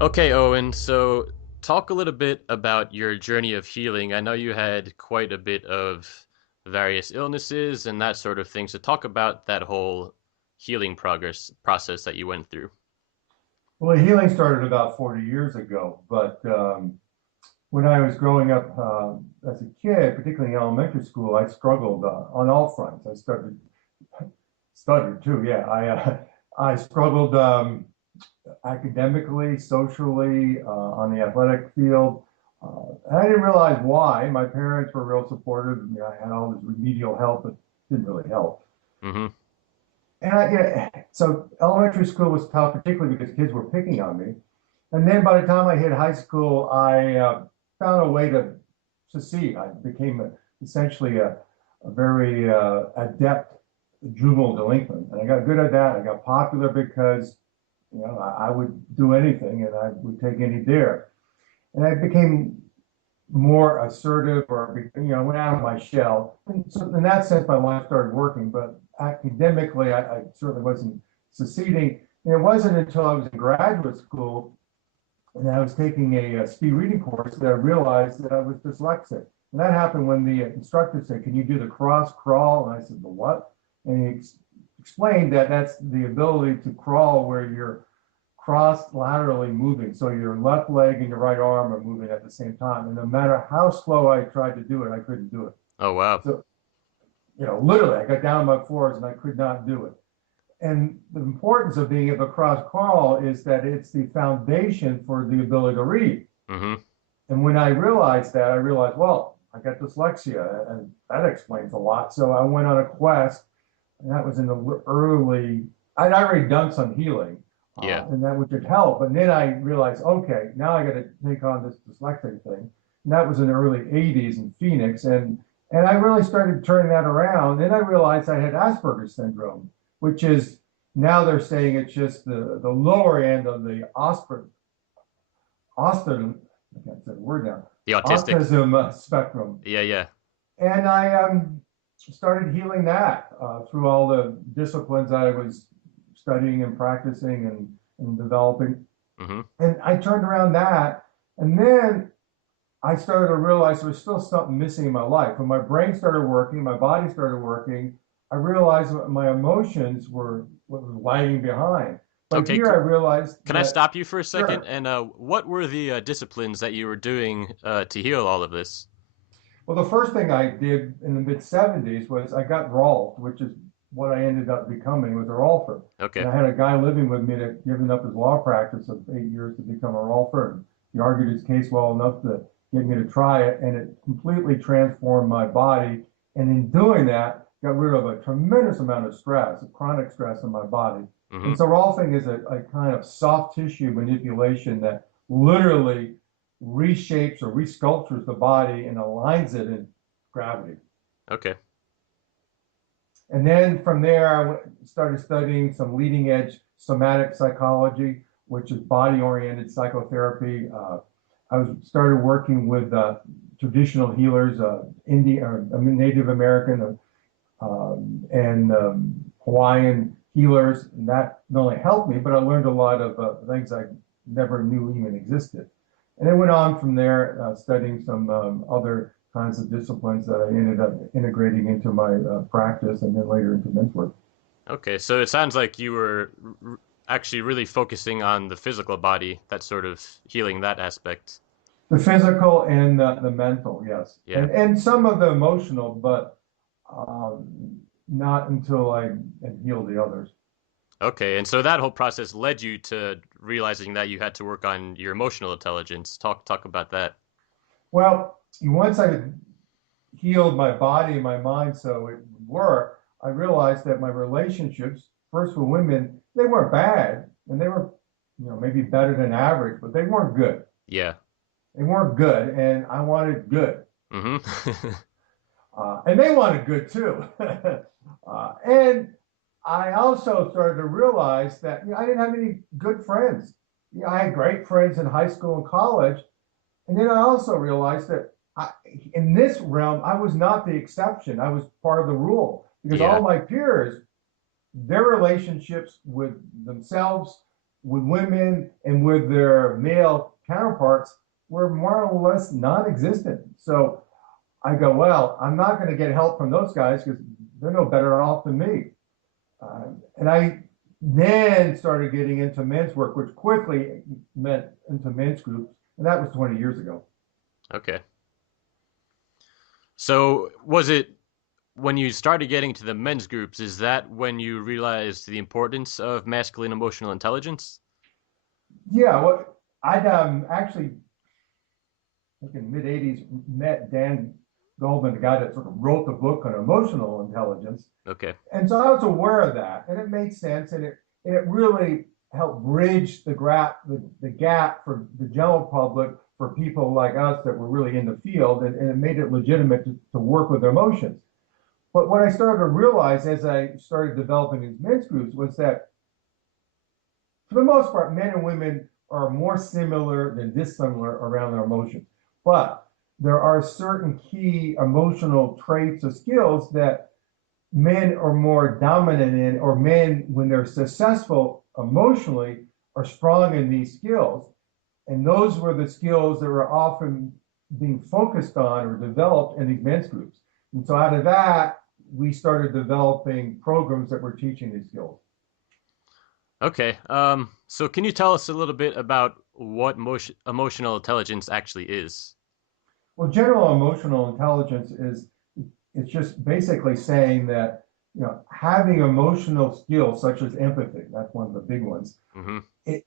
Okay, Owen, so talk a little bit about your journey of healing. I know you had quite a bit of various illnesses and that sort of thing. So talk about that whole healing progress process that you went through. Well, healing started about 40 years ago, but when I was growing up as a kid, particularly in elementary school, I struggled on all fronts. I stuttered too. Yeah, I struggled academically, socially, on the athletic field. And I didn't realize why. My parents were real supportive. I had all this remedial help, but it didn't really help. Mm-hmm. So elementary school was tough, particularly because kids were picking on me. And then by the time I hit high school, I found a way to succeed. I became essentially a very adept juvenile delinquent. And I got good at that. I got popular because, I would do anything and I would take any dare. And I became more assertive or, went out of my shell. And so in that sense, my life started working. But academically, I certainly wasn't succeeding. And it wasn't until I was in graduate school and I was taking a speed reading course that I realized that I was dyslexic. And that happened when the instructor said, "Can you do the cross crawl?" And I said, "The what?" And he explained that that's the ability to crawl where you're cross laterally moving. So your left leg and your right arm are moving at the same time. And no matter how slow I tried to do it, I couldn't do it. Oh, wow. So, literally, I got down on my floors and I could not do it. And the importance of being able to cross crawl is that it's the foundation for the ability to read. Mm-hmm. And when I realized that, I realized, well, I got dyslexia, and that explains a lot. So I went on a quest, and that was in the early, I'd already done some healing, Yeah. and that would help. And then I realized, okay, now I got to take on this dyslexic thing. And that was in the early 80s in Phoenix. And I really started turning that around. Then I realized I had Asperger's syndrome, which is now they're saying it's just the lower end of the autism, I can't say the word now, The autistic. autism spectrum. Yeah, yeah. And I started healing that through all the disciplines I was studying and practicing and developing. Mm-hmm. And I turned around that. And then I started to realize there was still something missing in my life. When my brain started working, my body started working, I realized that my emotions were what was lagging behind. But Okay, here I realized can I that, stop you for a second? sure. And what were the disciplines that you were doing to heal all of this? Well, the first thing I did in the mid 70s was I got Rolfed, which is what I ended up becoming, was a Rolfer. And Okay. I had a guy living with me that had given up his law practice of 8 years to become a Rolfer. And he argued his case well enough to get me to try it, and it completely transformed my body. And in doing that, got rid of a tremendous amount of stress, of chronic stress in my body. Mm-hmm. And so Rolfing is a kind of soft tissue manipulation that literally reshapes or resculptures the body and aligns it in gravity. Okay. And then from there, started studying some leading edge somatic psychology, which is body oriented psychotherapy. I started working with traditional healers, Indian, Native American, and Hawaiian healers. And that not only helped me, but I learned a lot of things I never knew even existed. And it went on from there, studying some other kinds of disciplines that I ended up integrating into my practice and then later into men's work. Okay, so it sounds like you were actually really focusing on the physical body, that sort of healing that aspect. The physical and the mental, yes, Yeah. and some of the emotional, but not until I had healed the others. Okay, and so that whole process led you to realizing that you had to work on your emotional intelligence. Talk about that. Well, once I healed my body and my mind so it would work, I realized that my relationships, first with women, they weren't bad, and they were, maybe better than average, but they weren't good. Yeah. They weren't good, and I wanted good. Mm-hmm. And they wanted good too. And I also started to realize that I didn't have any good friends. I had great friends in high school and college. And then I also realized that in this realm, I was not the exception. I was part of the rule because Yeah. all my peers, their relationships with themselves, with women and with their male counterparts were more or less non-existent. So I go, well, I'm not going to get help from those guys because they're no better off than me. And I then started getting into men's work, which quickly meant into men's groups. And that was 20 years ago. Okay. So was it when you started getting to the men's groups, is that when you realized the importance of masculine emotional intelligence? Yeah, well, I'd actually, I think in the mid 80s, met Dan Goldman, the guy that sort of wrote the book on emotional intelligence. Okay. And so I was aware of that, and it made sense, and it really helped bridge the gap for the general public for people like us that were really in the field, and it made it legitimate to work with emotions. But what I started to realize as I started developing these men's groups was that for the most part, men and women are more similar than dissimilar around their emotions. But there are certain key emotional traits or skills that men are more dominant in, or men, when they're successful emotionally, are strong in these skills. And those were the skills that were often being focused on or developed in these men's groups. And so out of that, we started developing programs that were teaching these skills. Okay. So can you tell us a little bit about what emotional intelligence actually is? Well, general emotional intelligence is it's just basically saying that having emotional skills such as empathy, that's one of the big ones, Mm-hmm. it,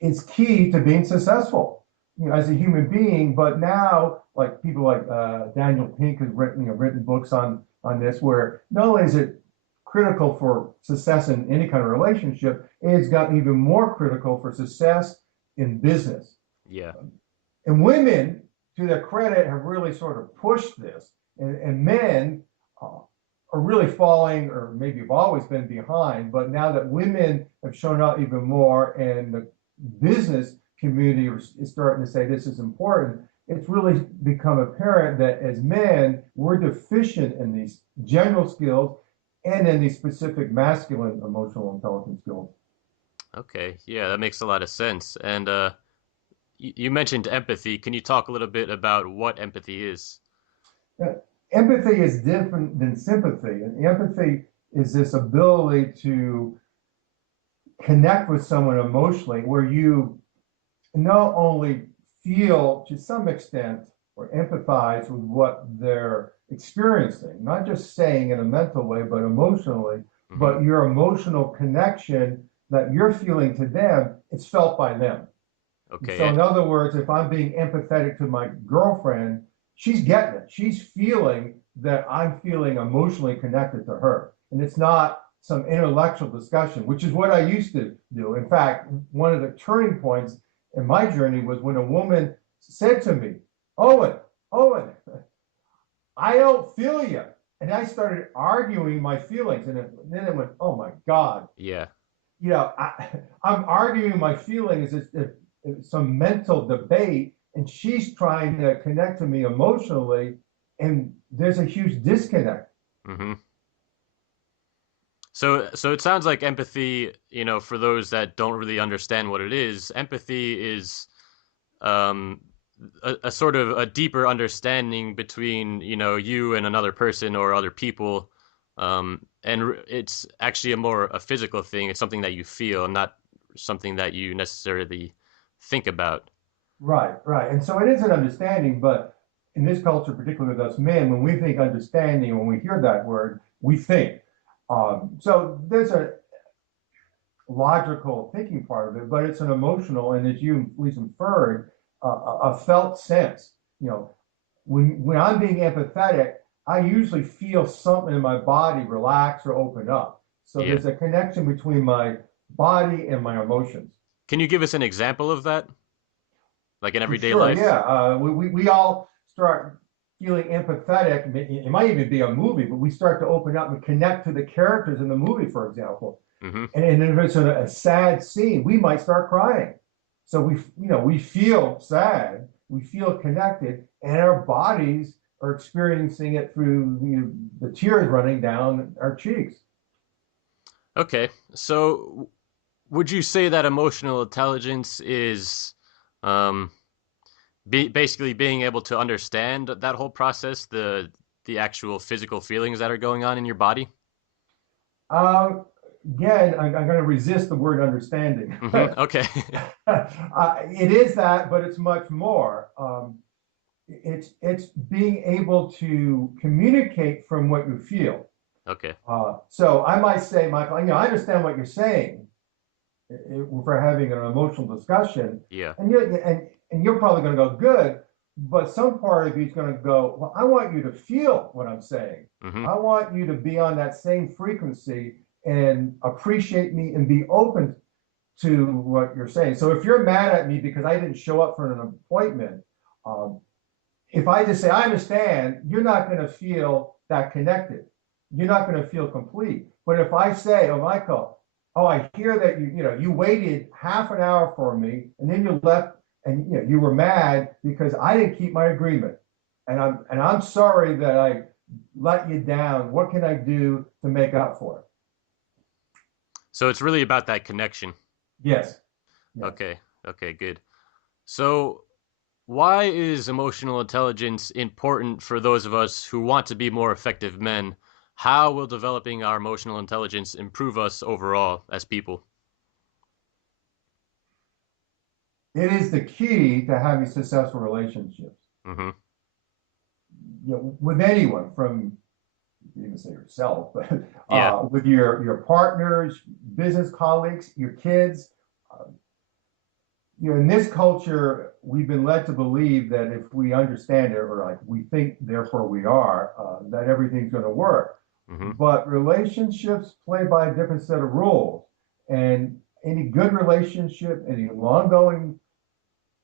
it's key to being successful as a human being. But now, like people like Daniel Pink has written books on this, where not only is it critical for success in any kind of relationship, it's gotten even more critical for success in business. Yeah. And women, to their credit, have really sort of pushed this, and men uh, are really falling, or maybe have always been behind. But now that women have shown up even more, and the business community is starting to say this is important, it's really become apparent that as men, we're deficient in these general skills and in these specific masculine emotional intelligence skills. Okay. Yeah, that makes a lot of sense. And you mentioned empathy. Can you talk a little bit about what empathy is? Uh, Empathy is different than sympathy, and empathy is this ability to connect with someone emotionally, where you not only feel to some extent or empathize with what they're experiencing, not just saying in a mental way, but emotionally, Mm-hmm. but your emotional connection that you're feeling to them, it's felt by them. And Okay. so, Yeah. in other words, if I'm being empathetic to my girlfriend, she's getting it. She's feeling that I'm feeling emotionally connected to her. And it's not some intellectual discussion, which is what I used to do. In fact, one of the turning points in my journey was when a woman said to me, Owen, Owen, I don't feel you. And I started arguing my feelings. And then it went, oh my God, Yeah. I'm arguing my feelings as if it's some mental debate, and she's trying to connect to me emotionally, and there's a huge disconnect. Mm-hmm. So it sounds like empathy, for those that don't really understand what it is, empathy is um, a sort of a deeper understanding between, you and another person or other people. And it's actually a physical thing. It's something that you feel, not something that you necessarily think about. Right, right. And so it is an understanding, but in this culture, particularly with us men, when we think understanding, when we hear that word, we think. So there's a logical thinking part of it, but it's an emotional, and as you at least inferred, a felt sense. You know, when I'm being empathetic, I usually feel something in my body relax or open up. So Yeah. there's a connection between my body and my emotions. Can you give us an example of that, like in For everyday sure, life? yeah. We all start feeling empathetic. It might even be a movie, but we start to open up and connect to the characters in the movie, for example. Mm-hmm. And if it's a sad scene, we might start crying. So we feel sad, we feel connected, and our bodies are experiencing it through the tears running down our cheeks. Okay. So would you say that emotional intelligence is um, basically being able to understand that whole process, the actual physical feelings that are going on in your body? Um, Again, I'm going to resist the word understanding. Okay. It is that, but it's much more. It's being able to communicate from what you feel. Okay. So I might say, Michael, I understand what you're saying if we're having an emotional discussion, Yeah. and you're probably going to go good, but some part of you is going to go, well, I want you to feel what I'm saying. hmm I want you to be on that same frequency and appreciate me and be open to what you're saying. So if you're mad at me because I didn't show up for an appointment, um, if I just say I understand, you're not going to feel that connected. You're not going to feel complete. But if I say, oh Michael, oh I hear that you waited half an hour for me and then you left and you were mad because I didn't keep my agreement, and I'm sorry that I let you down. What can I do to make up for it? So it's really about that connection. Yes, yes. Okay. Okay, good. So why is emotional intelligence important for those of us who want to be more effective men? How will developing our emotional intelligence improve us overall as people? It is the key to having successful relationships. hmm With anyone, from you even say yourself, but Yeah. with your partners, business colleagues, your kids. Uh, in this culture, we've been led to believe that if we understand it, or like we think, therefore we are, that everything's going to work. hmm But relationships play by a different set of rules, and any good relationship, any long-going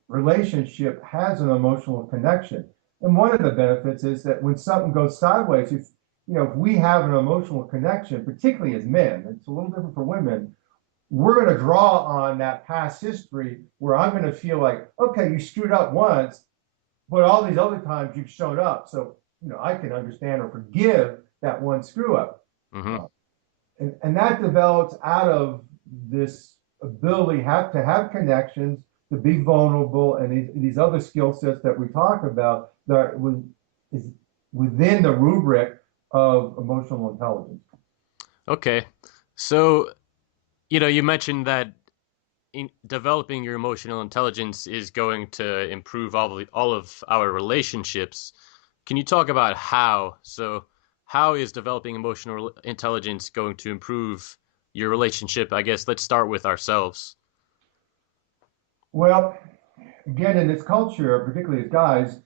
relationship has an emotional connection. And one of the benefits is that when something goes sideways, if we have an emotional connection, particularly as men, it's a little different for women. We're going to draw on that past history where I'm going to feel like, okay, you screwed up once, but all these other times you've shown up. So, I can understand or forgive that one screw up. hmm Uh, and that develops out of this ability to have connections, to be vulnerable, and these other skill sets that we talk about that is within the rubric of emotional intelligence. Okay. So, you mentioned that developing your emotional intelligence is going to improve all of our relationships. Can you talk about how? So, how is developing emotional intelligence going to improve your relationship? I guess let's start with ourselves. Well, again, in this culture, particularly as guys,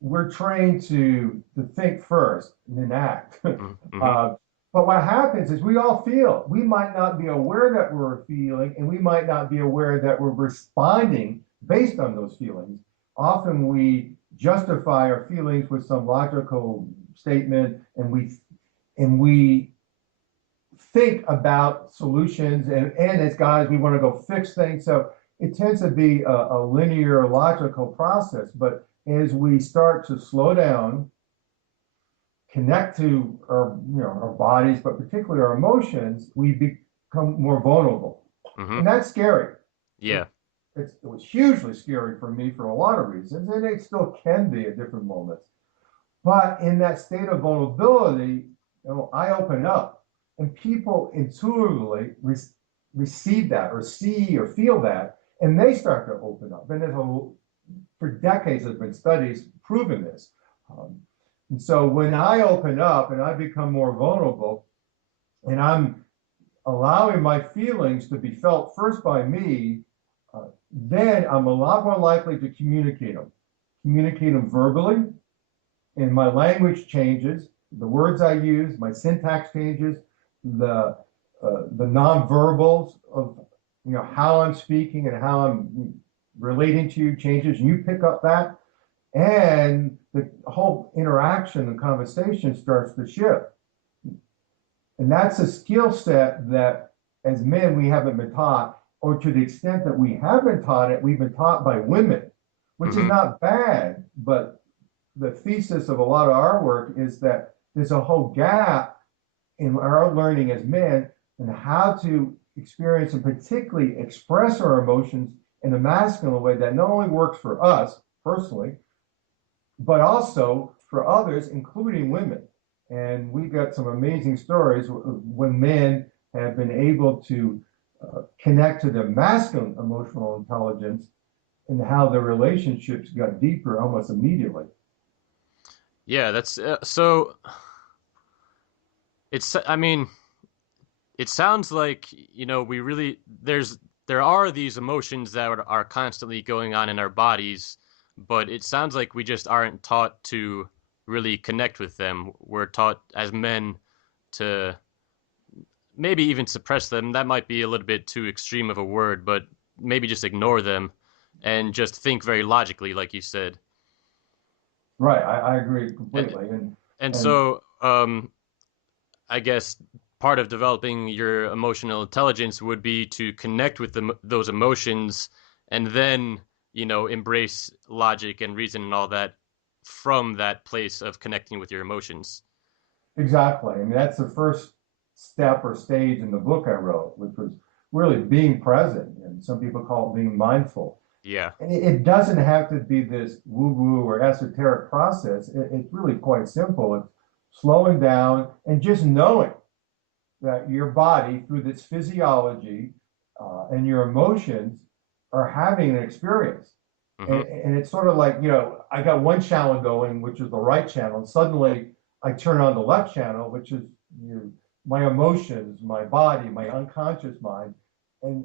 we're trained to think first and then act. Mm-hmm. uh, but what happens is we all feel. We might not be aware that we're feeling, and we might not be aware that we're responding based on those feelings. Often we justify our feelings with some logical statement, and we think about solutions, and as guys we want to go fix things, so it tends to be a linear logical process. But as we start to slow down, connect to our bodies, but particularly our emotions, we become more vulnerable, Mm-hmm. and that's scary. it, Yeah. it was hugely scary for me for a lot of reasons, and it still can be at different moments. But in that state of vulnerability, I open up, and people intuitively receive that, or see or feel that, and they start to open up. And for decades, there's been studies proving this. Um, and so when I open up and I become more vulnerable, and I'm allowing my feelings to be felt first by me, then I'm a lot more likely to communicate them verbally, and my language changes, the words I use, my syntax changes, the nonverbals of how I'm speaking and how I'm relating to you changes, and you pick up that, and the whole interaction and conversation starts to shift. And that's a skill set that as men we haven't been taught, or to the extent that we have been taught it, we've been taught by women, which is Mm-hmm. not bad, but the thesis of a lot of our work is that there's a whole gap in our learning as men and how to experience and particularly express our emotions in a masculine way that not only works for us personally, but also for others, including women. And we got some amazing stories when men have been able to connect to their masculine emotional intelligence and how their relationships got deeper almost immediately. Yeah, that's so it's I mean, it sounds like, we really there are these emotions that are constantly going on in our bodies, but it sounds like we just aren't taught to really connect with them. We're taught as men to maybe even suppress them. That might be a little bit too extreme of a word, but maybe just ignore them and just think very logically, like you said. Right, I agree And, completely. and And so, I guess part of developing your emotional intelligence would be to connect with those emotions and then, embrace logic and reason and all that from that place of connecting with your emotions. exactly. I mean, that's the first step or stage in the book I wrote, which was really being present. And some people call it being mindful. Yeah. And it doesn't have to be this woo-woo or esoteric process. It's really quite simple. It's slowing down and just knowing that your body, through its physiology and your emotions, are having an experience. Hmm. And it's sort of like, I got one channel going, which is the right channel, and suddenly I turn on the left channel, which is my emotions, my body, my unconscious mind, and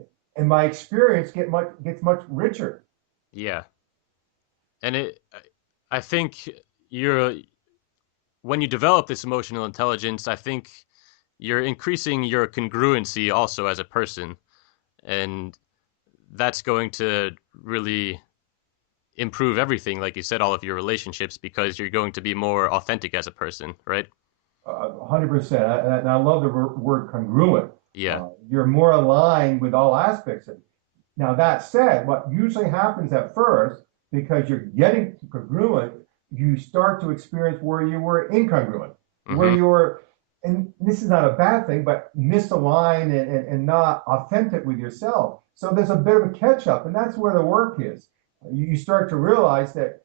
my experience gets much richer. Yeah. And I think you're when you develop this emotional intelligence, I think you're increasing your congruency also as a person, and that's going to really improve everything, like you said, all of your relationships, because you're going to be more authentic as a person, right? 100%. And I love the word congruent. Yeah. You're more aligned with all aspects of it. Now, that said, what usually happens at first, because you're getting congruent, you start to experience where you were incongruent, where Mm-hmm. you were, and this is not a bad thing, but misaligned and not authentic with yourself. So there's a bit of a catch up, and that's where the work is. You start to realize that,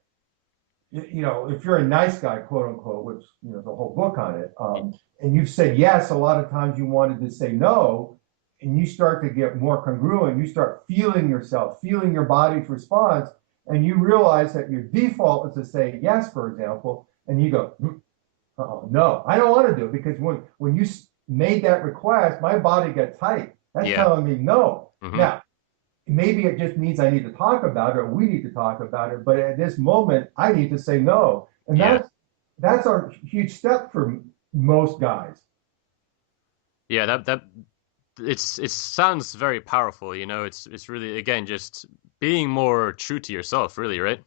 if you're a nice guy, quote unquote, which, the whole book on it, and you've said yes, a lot of times you wanted to say no, and you start to get more congruent, you start feeling yourself, feeling your body's response, and you realize that your default is to say yes, for example, and you go, oh, no, I don't want to do it because when you made that request, my body got tight. That's Yeah. telling me no. Mm-hmm. Now, maybe it just means I need to talk about it or we need to talk about it. But at this moment, I need to say no. And Yeah. that's a huge step for most guys. Yeah. That it sounds very powerful. It's really, again, just being more true to yourself, really, right?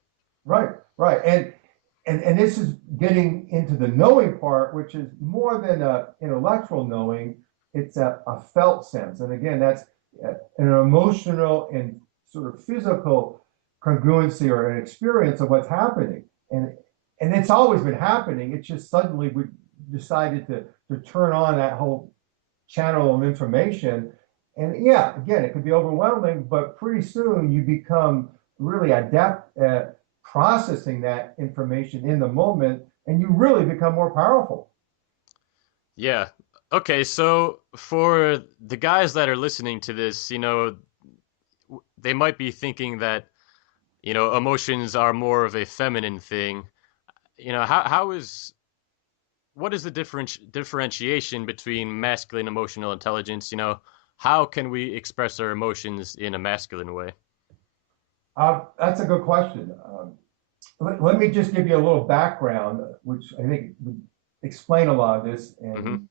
Right, right. And this is getting into the knowing part, which is more than a intellectual knowing, it's a felt sense. And again, that's an emotional and sort of physical congruency or an experience of what's happening. And it's always been happening. It's just suddenly we decided to turn on that whole channel of information. And yeah, again, it could be overwhelming, but pretty soon you become really adept at processing that information in the moment and you really become more powerful. Yeah. Okay, so for the guys that are listening to this, they might be thinking that, emotions are more of a feminine thing. How is what is the differentiation between masculine emotional intelligence? How can we express our emotions in a masculine way? That's a good question. Let me just give you a little background, which I think would explain a lot of this Mm-hmm. and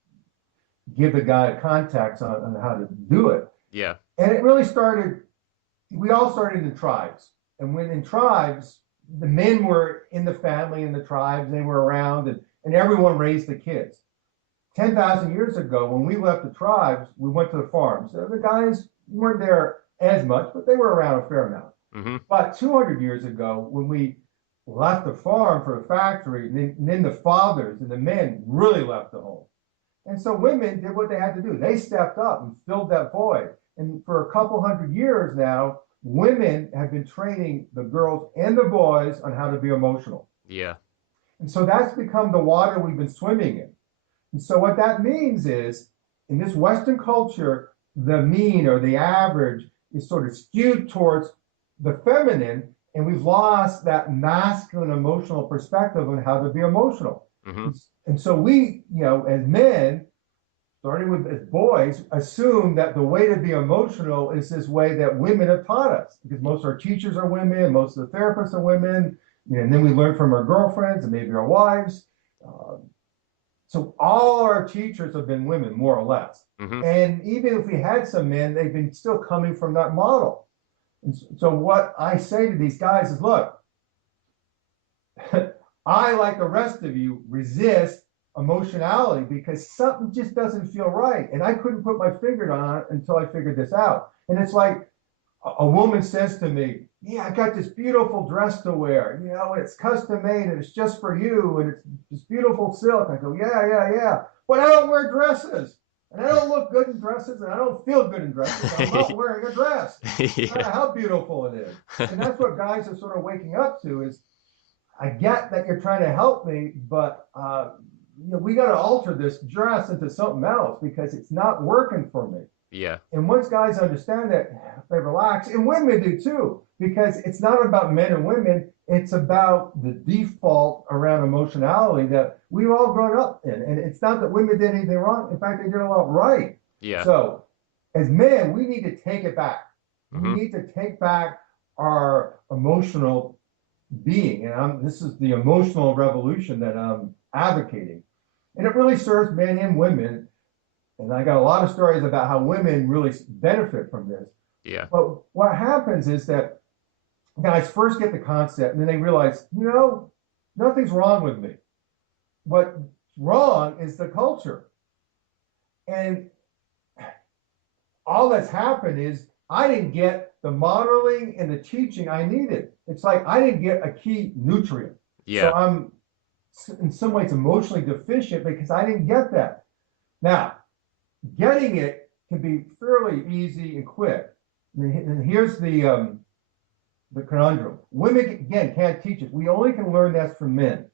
give the guy a context on how to do it. Yeah. And it really started, we all started in tribes. And when in tribes, the men were in the family in the tribes, they were around, and everyone raised the kids. 10,000 years ago, when we left the tribes, we went to the farms. So the guys weren't there as much, but they were around a fair amount. Mm-hmm. But 200 years ago, when we left the farm for the factory, and then the fathers and the men really left the home. And so women did what they had to do. They stepped up and filled that void. And for a couple hundred years now, women have been training the girls and the boys on how to be emotional. Yeah. And so that's become the water we've been swimming in. And so what that means is in this Western culture, the mean or the average is sort of skewed towards the feminine, and we've lost that masculine emotional perspective on how to be emotional. Hmm. And so we, as men, starting with as boys, assume that the way to be emotional is this way that women have taught us, because most of our teachers are women, most of the therapists are women, and then we learn from our girlfriends and maybe our wives. Uh, so all our teachers have been women, more or less. Hmm. And even if we had some men, they've been still coming from that model. And so what I say to these guys is, look, I, like the rest of you, resist emotionality because something just doesn't feel right. And I couldn't put my finger on it until I figured this out. And it's like a woman says to me, yeah, I got this beautiful dress to wear. It's custom made and it's just for you. And it's this beautiful silk. I go, yeah, yeah, yeah. But I don't wear dresses. And I don't look good in dresses. And I don't feel good in dresses. I'm not wearing a dress. No Yeah. matter how beautiful it is. And that's what guys are sort of waking up to is, I get that you're trying to help me, but we got to alter this dress into something else because it's not working for me. Yeah. And once guys understand that, they relax, and women do too, because it's not about men and women. It's about the default around emotionality that we've all grown up in. And it's not that women did anything wrong. In fact, they did a lot right. Yeah. So as men, we need to take it back. We Hmm. need to take back our emotional being. And this is the emotional revolution that I'm advocating. And it really serves men and women. And I got a lot of stories about how women really benefit from this. Yeah. But what happens is that guys first get the concept and then they realize, nothing's wrong with me. What's wrong is the culture. And all that's happened is I didn't get the modeling and the teaching I needed. It's like I didn't get a key nutrient. So Yeah. I'm in some ways emotionally deficient because I didn't get that. Now, getting it can be fairly easy and quick. And here's the conundrum. Women, again, can't teach it. We only can learn that from men.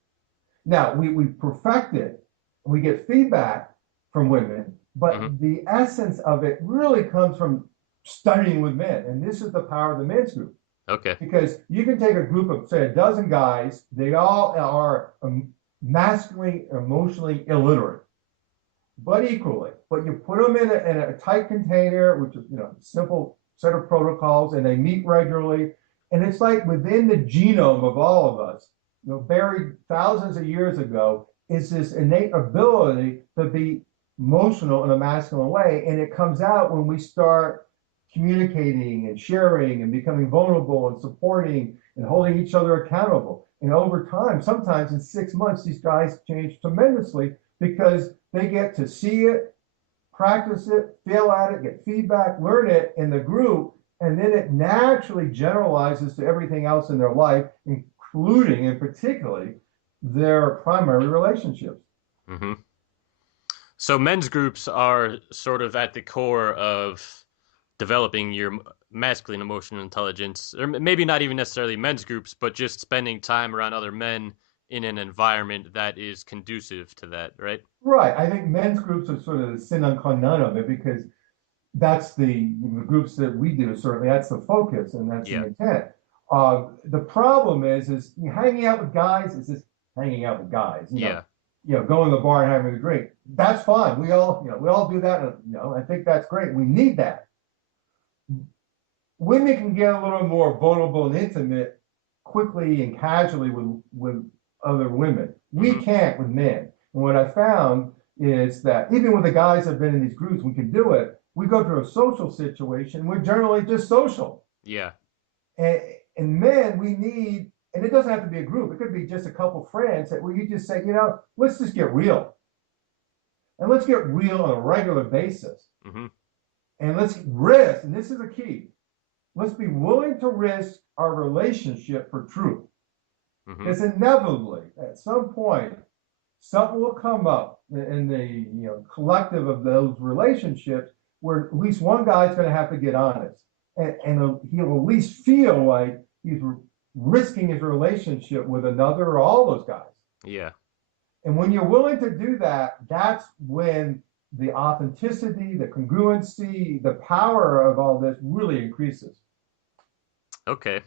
Now, we perfect it, and we get feedback from women, Hmm. but the essence of it really comes from studying with men. And this is the power of the men's group. Okay. Because you can take a group of, say, a dozen guys, they all are masculinely, emotionally illiterate, but equally. But you put them in a tight container, which is, simple set of protocols, and they meet regularly. And it's like within the genome of all of us, buried thousands of years ago, is this innate ability to be emotional in a masculine way. And it comes out when we start communicating and sharing and becoming vulnerable and supporting and holding each other accountable. And over time, sometimes in 6 months, these guys change tremendously because they get to see it, practice it, fail at it, get feedback, learn it in the group, and then it naturally generalizes to everything else in their life, including and particularly their primary relationships. Hmm. So men's groups are sort of at the core of developing your masculine emotional intelligence, or maybe not even necessarily men's groups, but just spending time around other men in an environment that is conducive to that, right? Right. I think men's groups are sort of the sine qua non of it because that's the groups that we do. Certainly, that's the focus and that's the Yeah. intent. The problem is hanging out with guys is just hanging out with guys. Yeah. Going to the bar and having a drink. That's fine. We all do that. And, I think that's great. We need that. Women can get a little more vulnerable and intimate quickly and casually with other women. We Hmm. can't with men. And what I found is that even when the guys have been in these groups, we can do it. We go through a social situation. We're generally just social. Yeah. And, and men, we need, and it doesn't have to be a group. It could be just a couple friends that where you just say, let's just get real. And let's get real on a regular basis. Hmm. And let's risk, and this is the key, let's be willing to risk our relationship for truth. Hmm. Because inevitably, at some point, something will come up in the collective of those relationships where at least one guy's going to have to get honest, and he'll at least feel like he's risking his relationship with another or all those guys. Yeah. And when you're willing to do that, that's when the authenticity, the congruency, the power of all this really increases. Okay.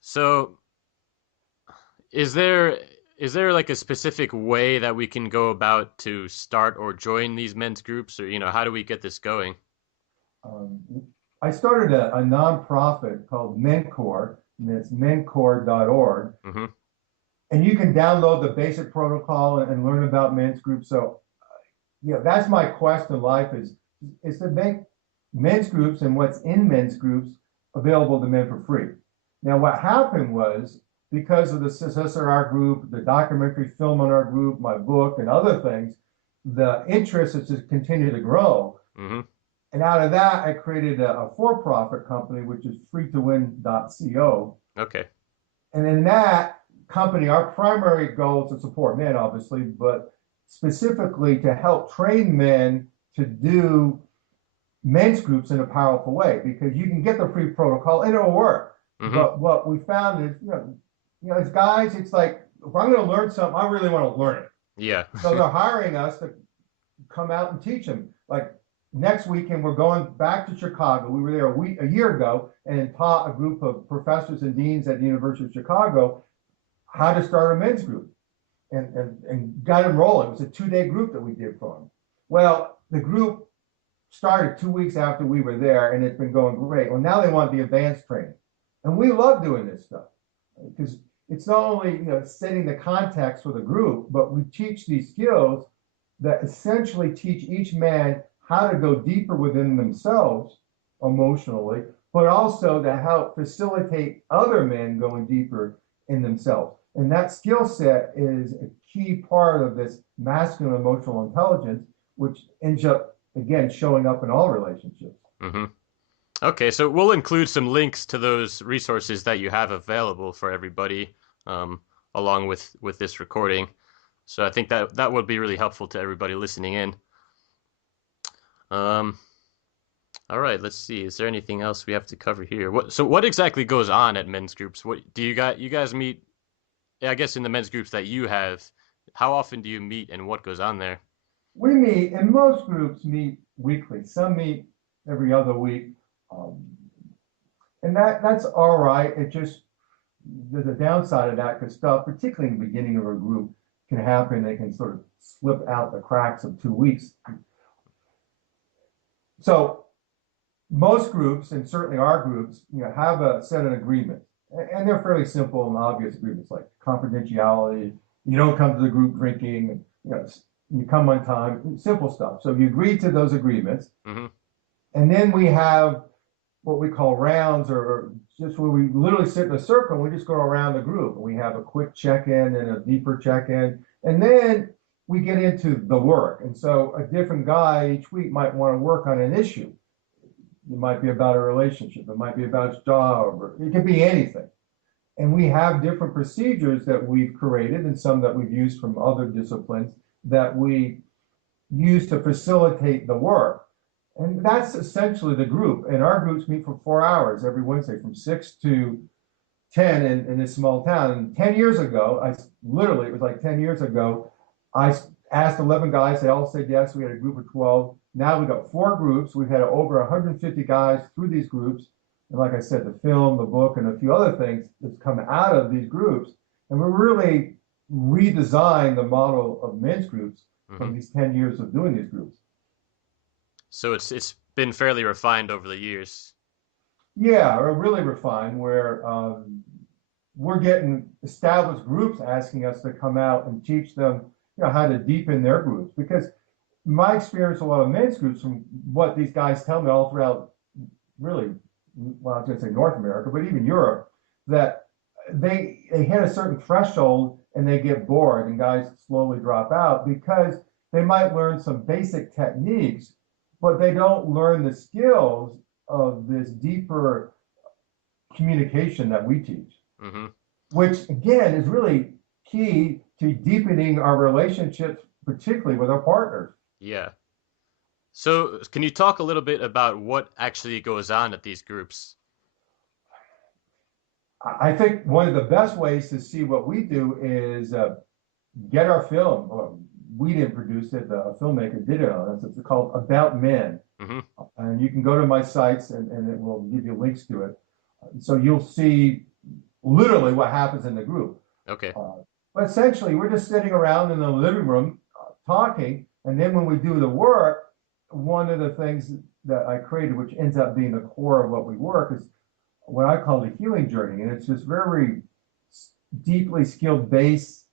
So is there is there like a specific way that we can go about to start or join these men's groups, or how do we get this going? Um, I started a nonprofit called Mencore, and it's mencore.org. Mm-hmm. And you can download the basic protocol and learn about men's groups. So, that's my quest in life is to make men's groups and what's in men's groups available to men for free. Now, what happened was because of the success of our group, the documentary film on our group, my book, and other things, the interest has just continued to grow. Mm-hmm. And out of that, I created a for-profit company, which is freetowin.co. Okay. And in that company, our primary goal is to support men, obviously, but specifically to help train men to do men's groups in a powerful way, because you can get the free protocol and it'll work. Mm-hmm. But what we found is, as guys, it's like, if I'm going to learn something, I really want to learn it. Yeah. So they're hiring us to come out and teach them. Like next weekend, we're going back to Chicago. We were there a year ago and taught a group of professors and deans at the University of Chicago how to start a men's group and got them rolling. It was a 2-day group that we did for them. Well, the group started 2 weeks after we were there, and it's been going great. Well, now they want the advanced training. And we love doing this stuff because it's not only setting the context for the group, but we teach these skills that essentially teach each man how to go deeper within themselves emotionally, but also to help facilitate other men going deeper in themselves. And that skill set is a key part of this masculine emotional intelligence, which ends up, again, showing up in all relationships. Mm-hmm. Okay, so we'll include some links to those resources that you have available for everybody, um, along with this recording. So I think that would be really helpful to everybody listening in. Um, all right, let's see. Is there anything else we have to cover here? What exactly goes on at men's groups? What do you guys meet? I guess in the men's groups that you have, how often do you meet and what goes on there? We meet, and most groups meet weekly. Some meet every other week. Um, and that's all right. It just, there's a downside of that because stuff, particularly in the beginning of a group, can happen. They can sort of slip out the cracks of 2 weeks. So most groups, and certainly our groups, have a set of agreements, and they're fairly simple and obvious agreements like confidentiality. You don't come to the group drinking. You come on time. Simple stuff. So you agree to those agreements, Mm-hmm. and then we have what we call rounds, or just where we literally sit in a circle and we just go around the group. And we have a quick check-in and a deeper check-in. And then we get into the work. And so a different guy each week might want to work on an issue. It might be about a relationship. It might be about his job. Or it could be anything. And we have different procedures that we've created and some that we've used from other disciplines that we use to facilitate the work. And that's essentially the group. And our groups meet for 4 hours every Wednesday from 6 to 10 in this small town. And 10 years ago, it was like 10 years ago, I asked 11 guys, they all said yes. We had a group of 12. Now we've got 4 groups. We've had over 150 guys through these groups. And like I said, the film, the book, and a few other things that's come out of these groups. And we're really redesigned the model of men's groups Mm-hmm. from these 10 years of doing these groups. So it's been fairly refined over the years. Yeah, or really refined, where we're getting established groups asking us to come out and teach them, how to deepen their groups. Because my experience, a lot of men's groups, from what these guys tell me all throughout, really, well, I was going to say North America, but even Europe, that they hit a certain threshold and they get bored, and guys slowly drop out because they might learn some basic techniques, but they don't learn the skills of this deeper communication that we teach, Mm-hmm. which again is really key to deepening our relationships, particularly with our partners. Yeah. So, can you talk a little bit about what actually goes on at these groups? I think one of the best ways to see what we do is get our film. We didn't produce it, the filmmaker did it on us. It's called About Men. Hmm. And you can go to my sites and it will give you links to it. So you'll see literally what happens in the group. Okay. Uh, but essentially, we're just sitting around in the living room talking. And then when we do the work, one of the things that I created, which ends up being the core of what we work, is what I call the healing journey. And it's just very deeply skilled base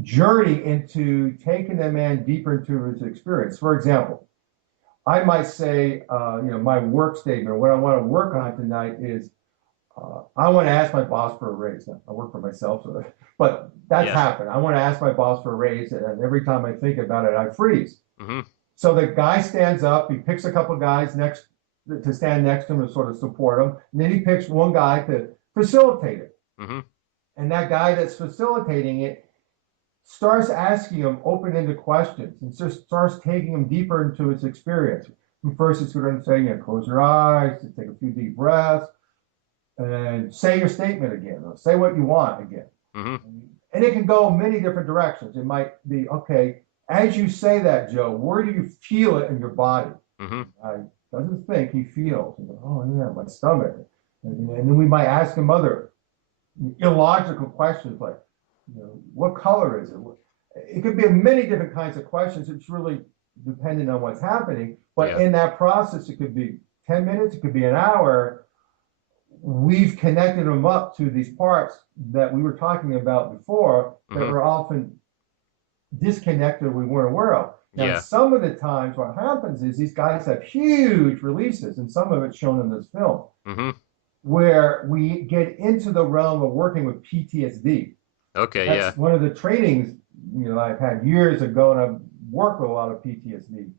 journey into taking the man deeper into his experience. For example, I might say, my work statement, what I want to work on tonight is I want to ask my boss for a raise. Now, I work for myself, but that's Yeah. happened. I want to ask my boss for a raise, and every time I think about it, I freeze. Hmm. So the guy stands up, he picks a couple of guys next to stand next to him to sort of support him, and then he picks one guy to facilitate it. Hmm. And that guy that's facilitating it starts asking him open-ended questions and just starts taking him deeper into his experience. And first, it's going to say, close your eyes, take a few deep breaths, and say your statement again, or say what you want again. Hmm. And it can go many different directions. It might be, okay, as you say that, Joe, where do you feel it in your body? Hmm. I doesn't think, he feels. He goes, oh, yeah, my stomach. And then we might ask him other illogical questions like, what color is it? It could be many different kinds of questions. It's really dependent on what's happening. But Yeah. in that process, it could be 10 minutes, it could be an hour. We've connected them up to these parts that we were talking about before that Hmm. were often disconnected, we weren't aware of. Now, Yeah. some of the times what happens is these guys have huge releases, and some of it's shown in this film, Hmm. where we get into the realm of working with PTSD. Okay. Yeah. That's one of the trainings I've had years ago, and I've worked with a lot of PTSD.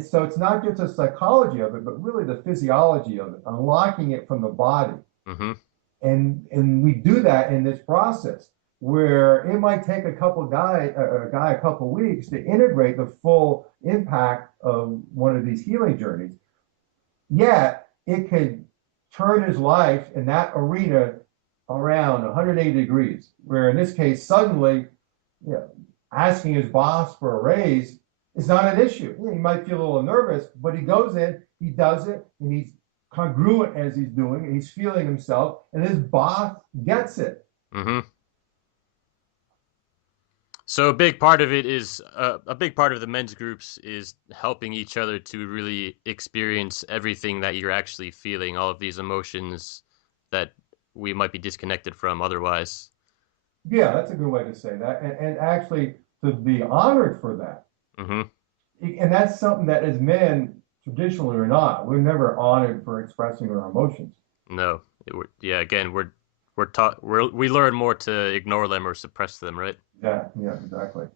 So it's not just the psychology of it, but really the physiology of it, unlocking it from the body. Hmm. And we do that in this process where it might take a guy a couple of weeks to integrate the full impact of one of these healing journeys. Yet it could turn his life in that arena around 180 degrees, where in this case, suddenly, you know, asking his boss for a raise is not an issue. He might feel a little nervous, but he goes in, he does it, and he's congruent as he's doing it. He's feeling himself, and his boss gets it. Hmm. So a big part of it is a big part of the men's groups is helping each other to really experience everything that you're actually feeling, all of these emotions that we might be disconnected from otherwise. Yeah, that's a good way to say that. And actually, to be honored for that. Hmm. And that's something that as men, traditionally or not, we're never honored for expressing our emotions. No, yeah. Again, we're taught we learn more to ignore them or suppress them, right? Yeah, yeah, exactly.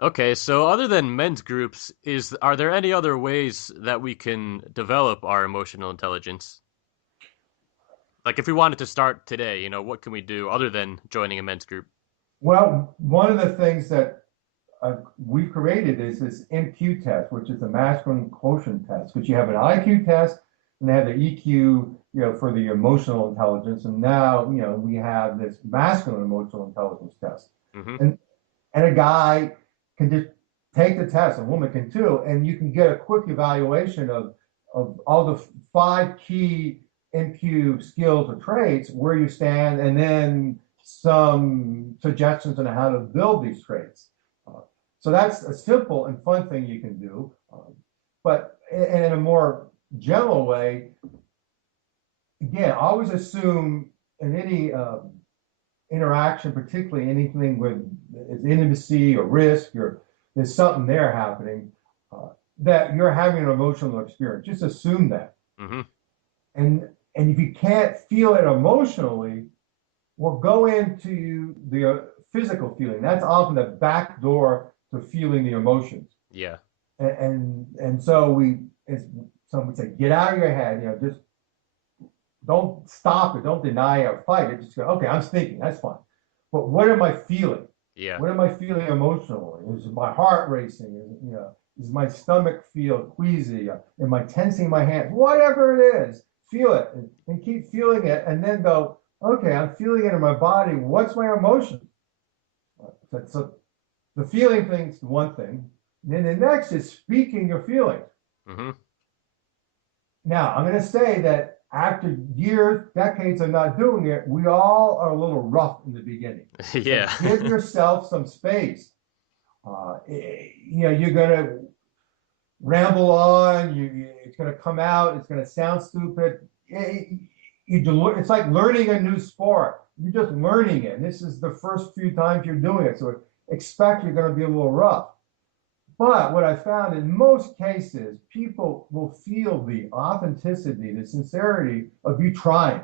Okay, so other than men's groups, is are there any other ways that we can develop our emotional intelligence? Like if we wanted to start today, what can we do other than joining a men's group? Well, one of the things that we created is this MQ test, which is the masculine quotient test, which you have an IQ test and they have the EQ, for the emotional intelligence. And now, we have this masculine emotional intelligence test. Hmm. And and a guy can just take the test, a woman can too, and you can get a quick evaluation of all the five key MQ skills or traits, where you stand, and then some suggestions on how to build these traits. Uh, so that's a simple and fun thing you can do. But in a more general way, again, always assume in any interaction, particularly anything with intimacy or risk, or there's something there happening, uh, that you're having an emotional experience. Just assume that. Hmm. And and if you can't feel it emotionally, well, go into the physical feeling. That's often the back door to feeling the emotions. Yeah. And so as some would say, get out of your head. Just don't stop it. Don't deny it or fight it. Just go, okay, I'm thinking. That's fine. But what am I feeling? Yeah. What am I feeling emotionally? Is my heart racing? Does my stomach feel queasy? Am I tensing my hands? Whatever it is, feel it and keep feeling it, and then go, okay, I'm feeling it in my body. What's my emotion? So the feeling thing's one thing. And then the next is speaking your feelings. Hmm. Now, I'm going to say that after years, decades of not doing it, we all are a little rough in the beginning. Yeah. But give yourself some space. You're going to ramble on. It's going to come out. It's going to sound stupid. It's like learning a new sport. You're just learning it. This is the first few times you're doing it. So expect you're going to be a little rough. But what I found in most cases, people will feel the authenticity, the sincerity of you trying,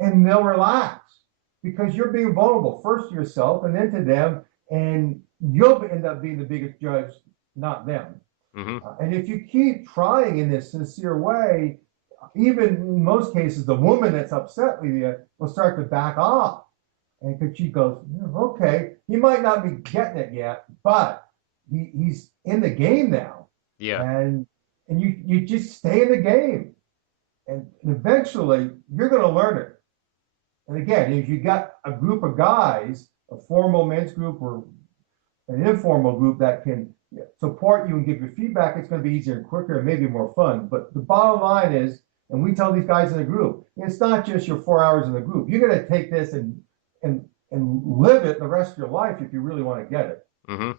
and they'll relax because you're being vulnerable first to yourself and then to them, and you'll end up being the biggest judge, not them. Hmm. And if you keep trying in this sincere way, even in most cases, the woman that's upset with you will start to back off. And because she goes, okay, he might not be getting it yet, but he's in the game now. Yeah. And you just stay in the game. And eventually you're going to learn it. And again, if you got a group of guys, a formal men's group or an informal group that can support you and give you feedback, it's going to be easier and quicker and maybe more fun. But the bottom line is, and we tell these guys in the group, it's not just your 4 hours in the group. You're going to take this and live it the rest of your life if you really want to get it. Hmm.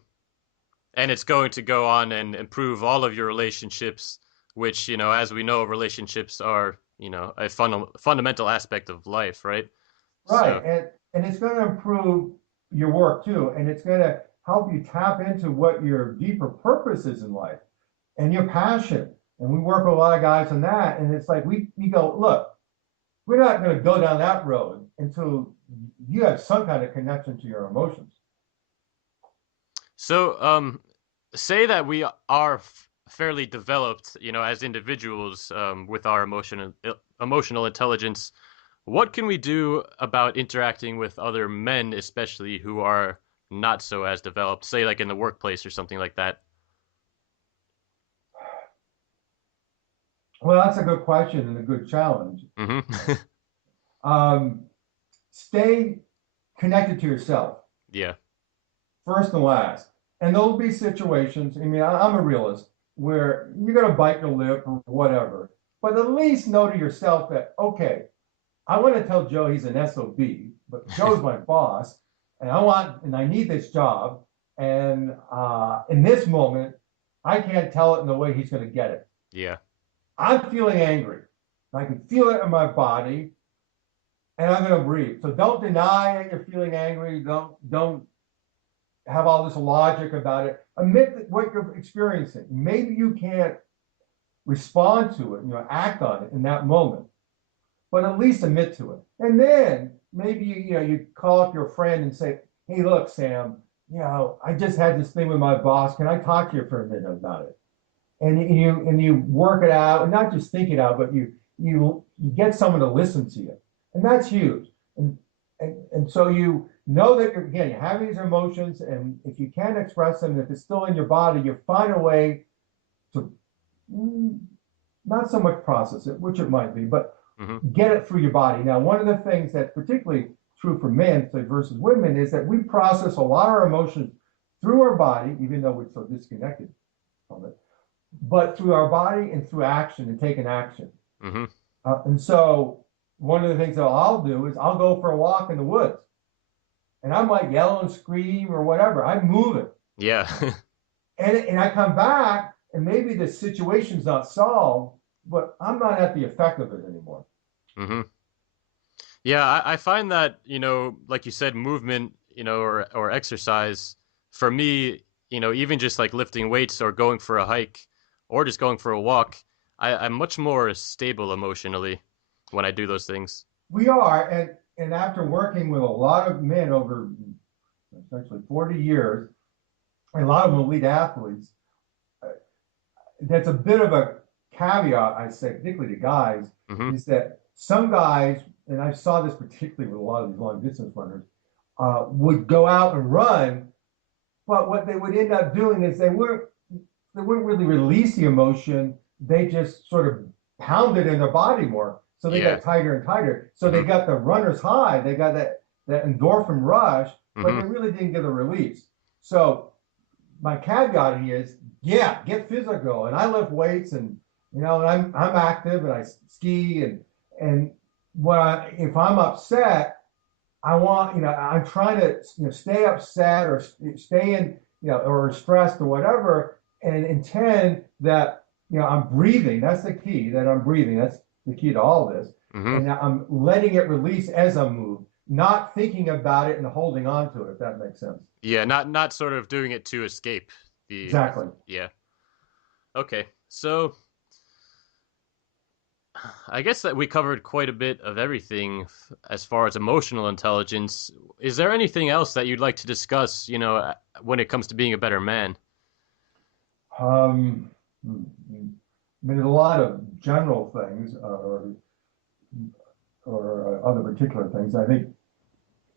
And it's going to go on and improve all of your relationships, which, as we know, relationships are, a fundamental aspect of life, right? Right. So, And it's going to improve your work too. And it's going to help you tap into what your deeper purpose is in life and your passion. And we work with a lot of guys on that. And it's like we go, look, we're not going to go down that road until you have some kind of connection to your emotions. so, say that we are fairly developed, as individuals, with our emotional intelligence. What can we do about interacting with other men, especially who are not so as developed, say like in the workplace or something like that? Well, that's a good question and a good challenge. Hmm. Um, Stay connected to yourself Yeah. first and last. And there'll be situations, I mean, I'm a realist, where you're going to bite your lip or whatever, but at least know to yourself that, okay, I want to tell Joe he's an SOB, but Joe's my boss, and I need this job. And in this moment, I can't tell it in the way he's going to get it. Yeah. I'm feeling angry. I can feel it in my body, and I'm going to breathe. So don't deny that you're feeling angry. Don't have all this logic about it. Admit what you're experiencing. Maybe you can't respond to it, act on it in that moment, but at least admit to it. And then maybe you call up your friend and say, "Hey, look, Sam, I just had this thing with my boss. Can I talk to you for a minute about it?" And you work it out, and not just think it out, but you get someone to listen to you, and that's huge. And so you know that you're having these emotions, and if you can't express them, if it's still in your body, you find a way to not so much process it, which it might be, but Hmm. get it through your body. Now, one of the things that's particularly true for men versus women is that we process a lot of our emotions through our body, even though we're so disconnected from it, but through our body and through action and taking action. Hmm. And so one of the things that I'll do is I'll go for a walk in the woods, and I might yell and scream or whatever. I move it, Yeah. and I come back, and maybe the situation's not solved, but I'm not at the effect of it anymore. Hmm. Yeah, I find that, like you said, movement, or exercise, for me, even just like lifting weights or going for a hike or just going for a walk, I'm much more stable emotionally when I do those things. We are, and after working with a lot of men over essentially 40 years, and a lot of them elite athletes, that's a bit of a caveat, I say, particularly to guys, Hmm. is that some guys, and I saw this particularly with a lot of these long distance runners, would go out and run, but what they would end up doing is they weren't they wouldn't really release the emotion. They just sort of pounded in their body more. So they Yeah. got tighter and tighter. So they Mm-hmm. got the runner's high. They got that endorphin rush, but Mm-hmm. they really didn't get a release. So my caveat here is, yeah, get physical. And I lift weights, and and I'm active, and I ski, and if I'm upset, I want, I'm trying to, stay upset or stay in, or stressed or whatever, and intend that, I'm breathing. That's the key, that I'm breathing. That's the key to all this. Mm-hmm. And I'm letting it release as I move, not thinking about it and holding on to it, if that makes sense. Yeah, not sort of doing it to escape the Exactly. yeah. Okay. So I guess that we covered quite a bit of everything as far as emotional intelligence. Is there anything else that you'd like to discuss, when it comes to being a better man? I mean, there's a lot of general things, or other particular things. I think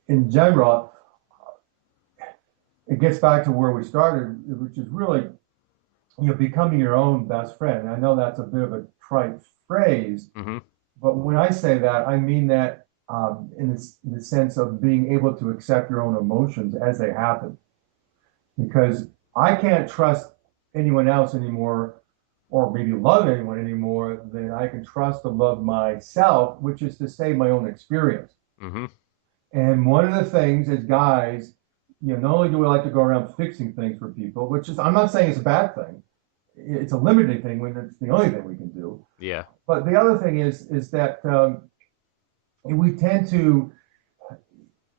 in general, it gets back to where we started, which is really, becoming your own best friend. I know that's a bit of a trite phrase, Mm-hmm. but when I say that, I mean that, in the sense of being able to accept your own emotions as they happen. Because I can't trust anyone else anymore, or maybe love anyone anymore, than I can trust to love myself, which is to say, my own experience. Mm-hmm. And one of the things as guys, not only do we like to go around fixing things for people, which is, I'm not saying it's a bad thing, it's a limiting thing when it's the only thing we can do. Yeah. But the other thing is that, we tend to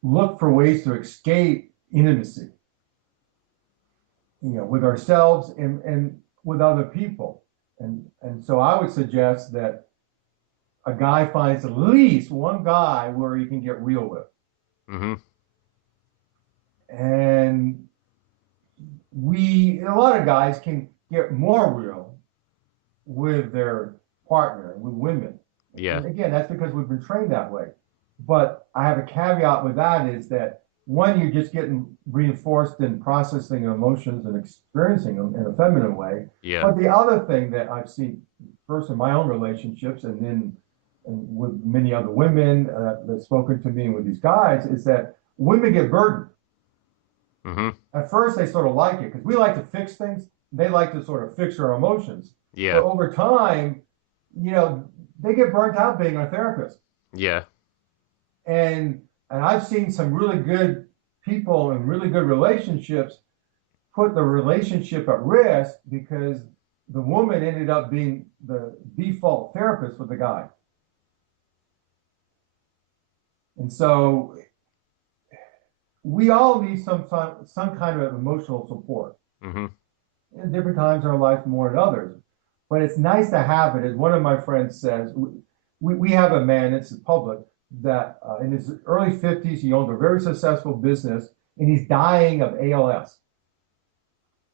look for ways to escape intimacy, with ourselves and with other people. And so I would suggest that a guy finds at least one guy where he can get real with. Mm-hmm. And a lot of guys can get more real with their partner, with women. Yeah. And again, that's because we've been trained that way. But I have a caveat with that, is that one, you're just getting reinforced in processing emotions and experiencing them in a feminine way. Yeah. But the other thing that I've seen, first in my own relationships, and then with many other women that've spoken to me, and with these guys, is that women get burdened. Mm-hmm. At first, they sort of like it because we like to fix things. They like to sort of fix our emotions. Yeah. But over time, you know, they get burnt out being a therapist. Yeah. And I've seen some really good people and really good relationships put the relationship at risk because the woman ended up being the default therapist for the guy. And so we all need some kind of emotional support Mm-hmm. in different times in our life more than others. But it's nice to have it. As one of my friends says, we have a man, it's public, that in his early 50s, he owned a very successful business, and he's dying of ALS.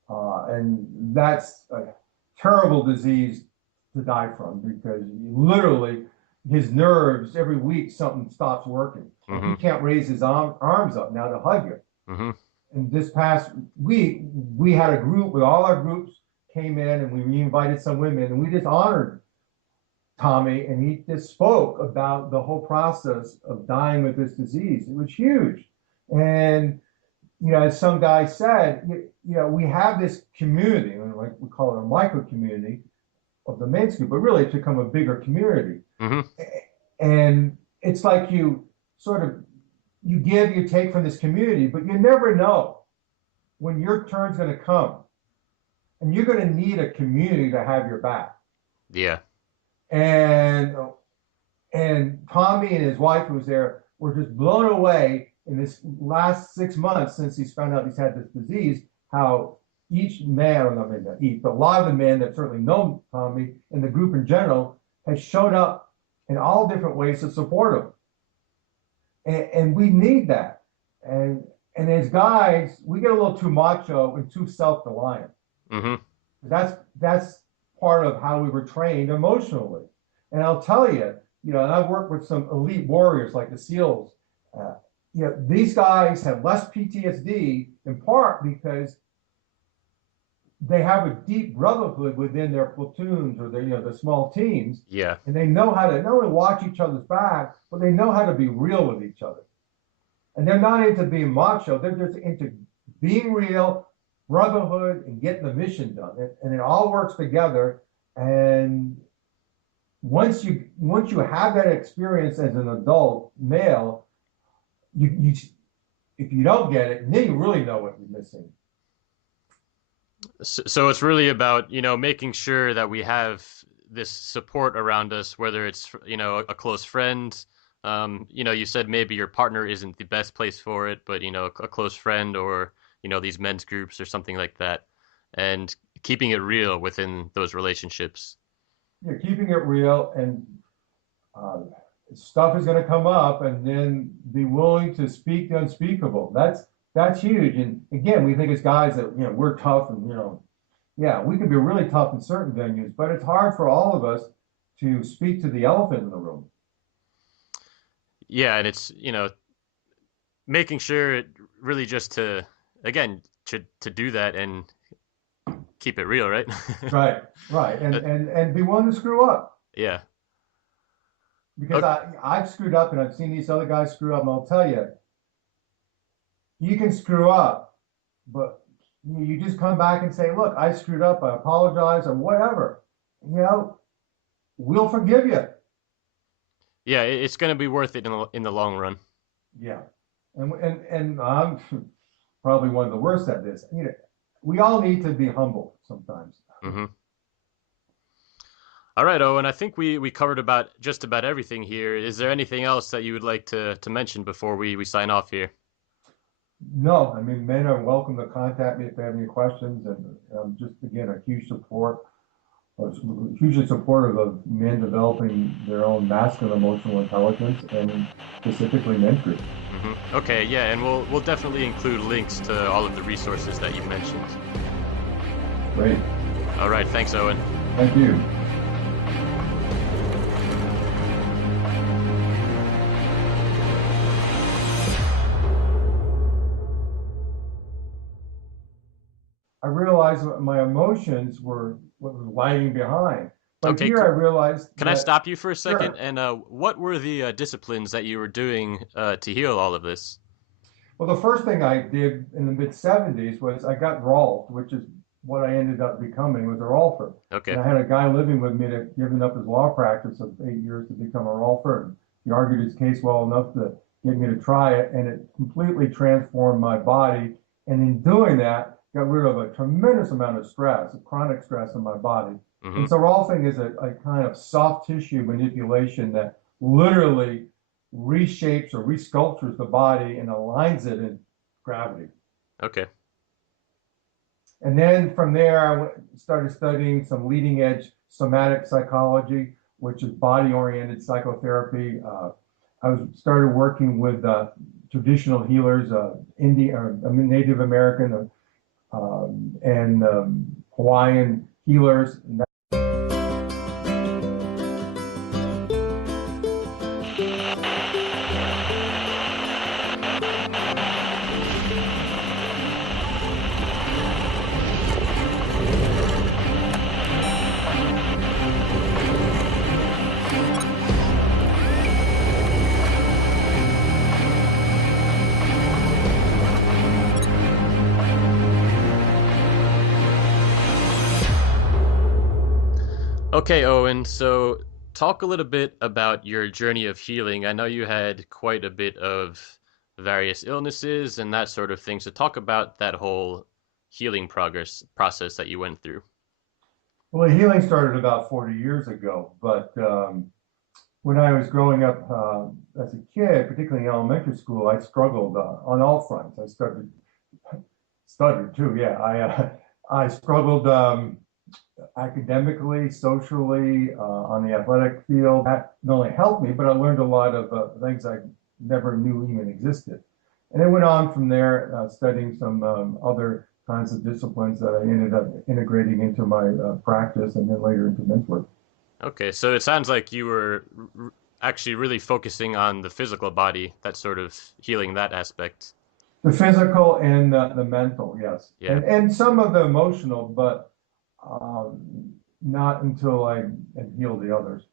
And that's a terrible disease to die from, because literally his nerves, every week something stops working. And Mm-hmm. he can't raise his arms up now to hug you. Mm-hmm. And this past week, we had a group with all our groups came in, and we invited some women, and we just honored Tommy, and he just spoke about the whole process of dying with this disease. It was huge. And, as some guy said, we have this community, like we call it a micro community of the men's group, but really it's become a bigger community. Mm-hmm. And it's like you give, you take from this community, but you never know when your turn's going to come, and you're going to need a community to have your back. Yeah. And Tommy and his wife, who was there, were just blown away in this last 6 months since he's found out he's had this disease, how each man, or not maybe not each, but a lot of the men that certainly know Tommy and the group in general has shown up in all different ways to support him. And we need that. And as guys, we get a little too macho and too self-reliant. Mm-hmm. That's part of how we were trained emotionally. And I'll tell you, and I've worked with some elite warriors like the SEALs. These guys have less PTSD in part because they have a deep brotherhood within their platoons or the small teams, Yeah. and they know how to not only watch each other's back, but they know how to be real with each other. And they're not into being macho; they're just into being real, brotherhood, and getting the mission done. And it all works together. And once you have that experience as an adult male, you if you don't get it, then you really know what you're missing. So it's really about, making sure that we have this support around us, whether it's, a close friend. You said maybe your partner isn't the best place for it, but, a close friend or, these men's groups or something like that. And keeping it real within those relationships. You're keeping it real, and uh, stuff is going to come up, and then be willing to speak the unspeakable. That's huge. And again, we think as guys that we're tough, and yeah, we can be really tough in certain venues, but it's hard for all of us to speak to the elephant in the room. Yeah, and it's, making sure it really just to, again, to do that and keep it real, right? Right, right, and Uh, and be willing to screw up, yeah. because Okay. I've screwed up, and I've seen these other guys screw up, and I'll tell you, you can screw up, but you just come back and say, look, I screwed up, I apologize, or whatever. You know, we'll forgive you. Yeah, it's going to be worth it in the long run. Yeah. And I'm probably one of the worst at this. We all need to be humble sometimes. Hmm. All right, Owen. I think we covered about just about everything here. Is there anything else that you would like to mention before we sign off here? No, I mean, men are welcome to contact me if they have any questions. And I'm just, again, a hugely supportive of men developing their own masculine emotional intelligence, and specifically men's groups. Okay, yeah, and we'll definitely include links to all of the resources that you mentioned. Great. All right, thanks, Owen. Thank you. I realized that my emotions were what was lagging behind. But Okay, here I realized can I that, stop you for a second? sure. And what were the disciplines that you were doing to heal all of this? Well, the first thing I did in the mid 70s was I got Rolfed, which is what I ended up becoming, was a Rolfer. Okay. And I had a guy living with me that given up his law practice of 8 years to become a Rolfer. And he argued his case well enough to get me to try it, and it completely transformed my body. And in doing that, got rid of a tremendous amount of stress, of chronic stress in my body. Hmm. And so Rolfing is a kind of soft tissue manipulation that literally reshapes or resculptures the body and aligns it in gravity. Okay. And then from there, I started studying some leading edge somatic psychology, which is body oriented psychotherapy. I started working with traditional healers, Indian or Native American and Hawaiian healers. Okay, Owen. So talk a little bit about your journey of healing. I know you had quite a bit of various illnesses and that sort of thing. So talk about that whole healing progress process that you went through. Well, the healing started about 40 years ago, but when I was growing up as a kid, particularly in elementary school, I struggled on all fronts. I stuttered too. Yeah, I struggled academically, socially, on the athletic field. That not only helped me, but I learned a lot of things I never knew even existed. And it went on from there, studying some other kinds of disciplines that I ended up integrating into my practice, and then later into men's work. Okay, so it sounds like you were actually really focusing on the physical body, that sort of healing that aspect. The physical and the mental, yes, Yeah. and some of the emotional, but um, not until I had healed the others.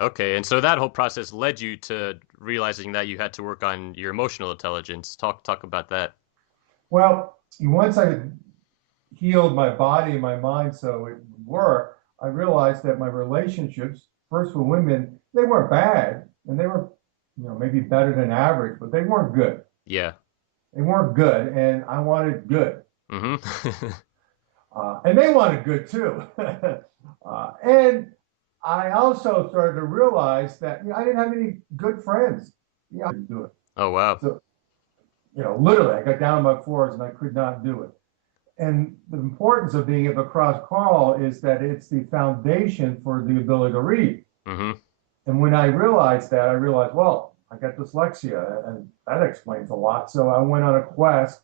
Okay, and so that whole process led you to realizing that you had to work on your emotional intelligence. Talk about that. Well, once I healed my body and my mind so it would work, I realized that my relationships, first with women, they weren't bad, and they were, maybe better than average, but they weren't good. Yeah. They weren't good, and I wanted good. Mm-hmm. And they wanted good too. And I also started to realize that I didn't have any good friends. Yeah, I could do it. Oh wow. So, literally, I got down on my floors and I could not do it. And the importance of being able to cross crawl is that it's the foundation for the ability to read. Mm-hmm. And when I realized that, I realized, well, I got dyslexia, and that explains a lot. So I went on a quest,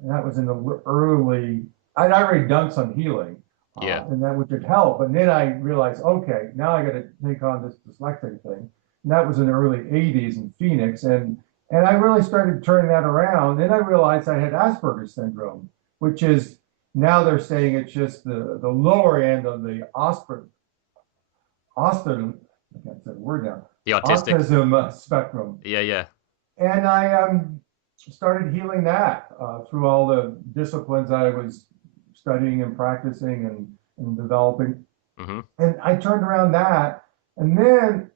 and that was in the early. I'd already done some healing, Yeah. and that would help. But then I realized, okay, now I got to take on this dyslexic thing. And that was in the early '80s in Phoenix, and I really started turning that around. Then I realized I had Asperger's syndrome, which is now they're saying it's just the lower end of the autism. I can't say the word now. The autistic. Autism spectrum, Yeah, yeah. and I started healing that through all the disciplines I was studying and practicing and developing. Mm-hmm. And I turned around that, and then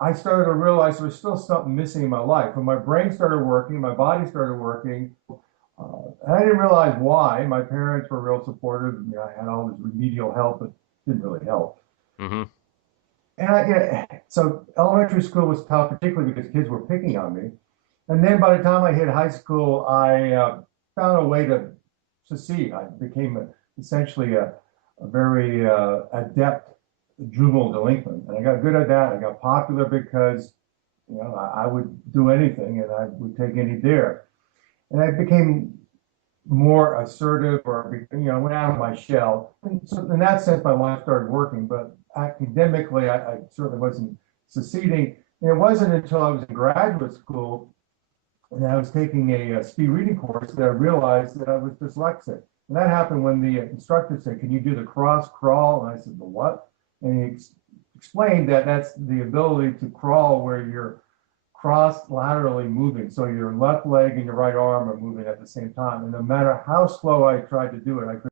I started to realize there was still something missing in my life. When my brain started working, my body started working. And I didn't realize why. My parents were real supportive. I had all this remedial help, but it didn't really help. Mm-hmm. And so elementary school was tough, particularly because kids were picking on me. And then by the time I hit high school, I found a way to succeed. I became essentially a very adept juvenile delinquent, and I got good at that. I got popular because I would do anything, and I would take any dare. And I became more assertive, or went out of my shell. And so in that sense, my life started working. But academically, I certainly wasn't succeeding. And it wasn't until I was in graduate school and I was taking a speed reading course that I realized that I was dyslexic. And that happened when the instructor said, "Can you do the cross crawl?" And I said, "The what?" And he explained that that's the ability to crawl where you're cross laterally moving. So your left leg and your right arm are moving at the same time. And no matter how slow I tried to do it, I couldn't.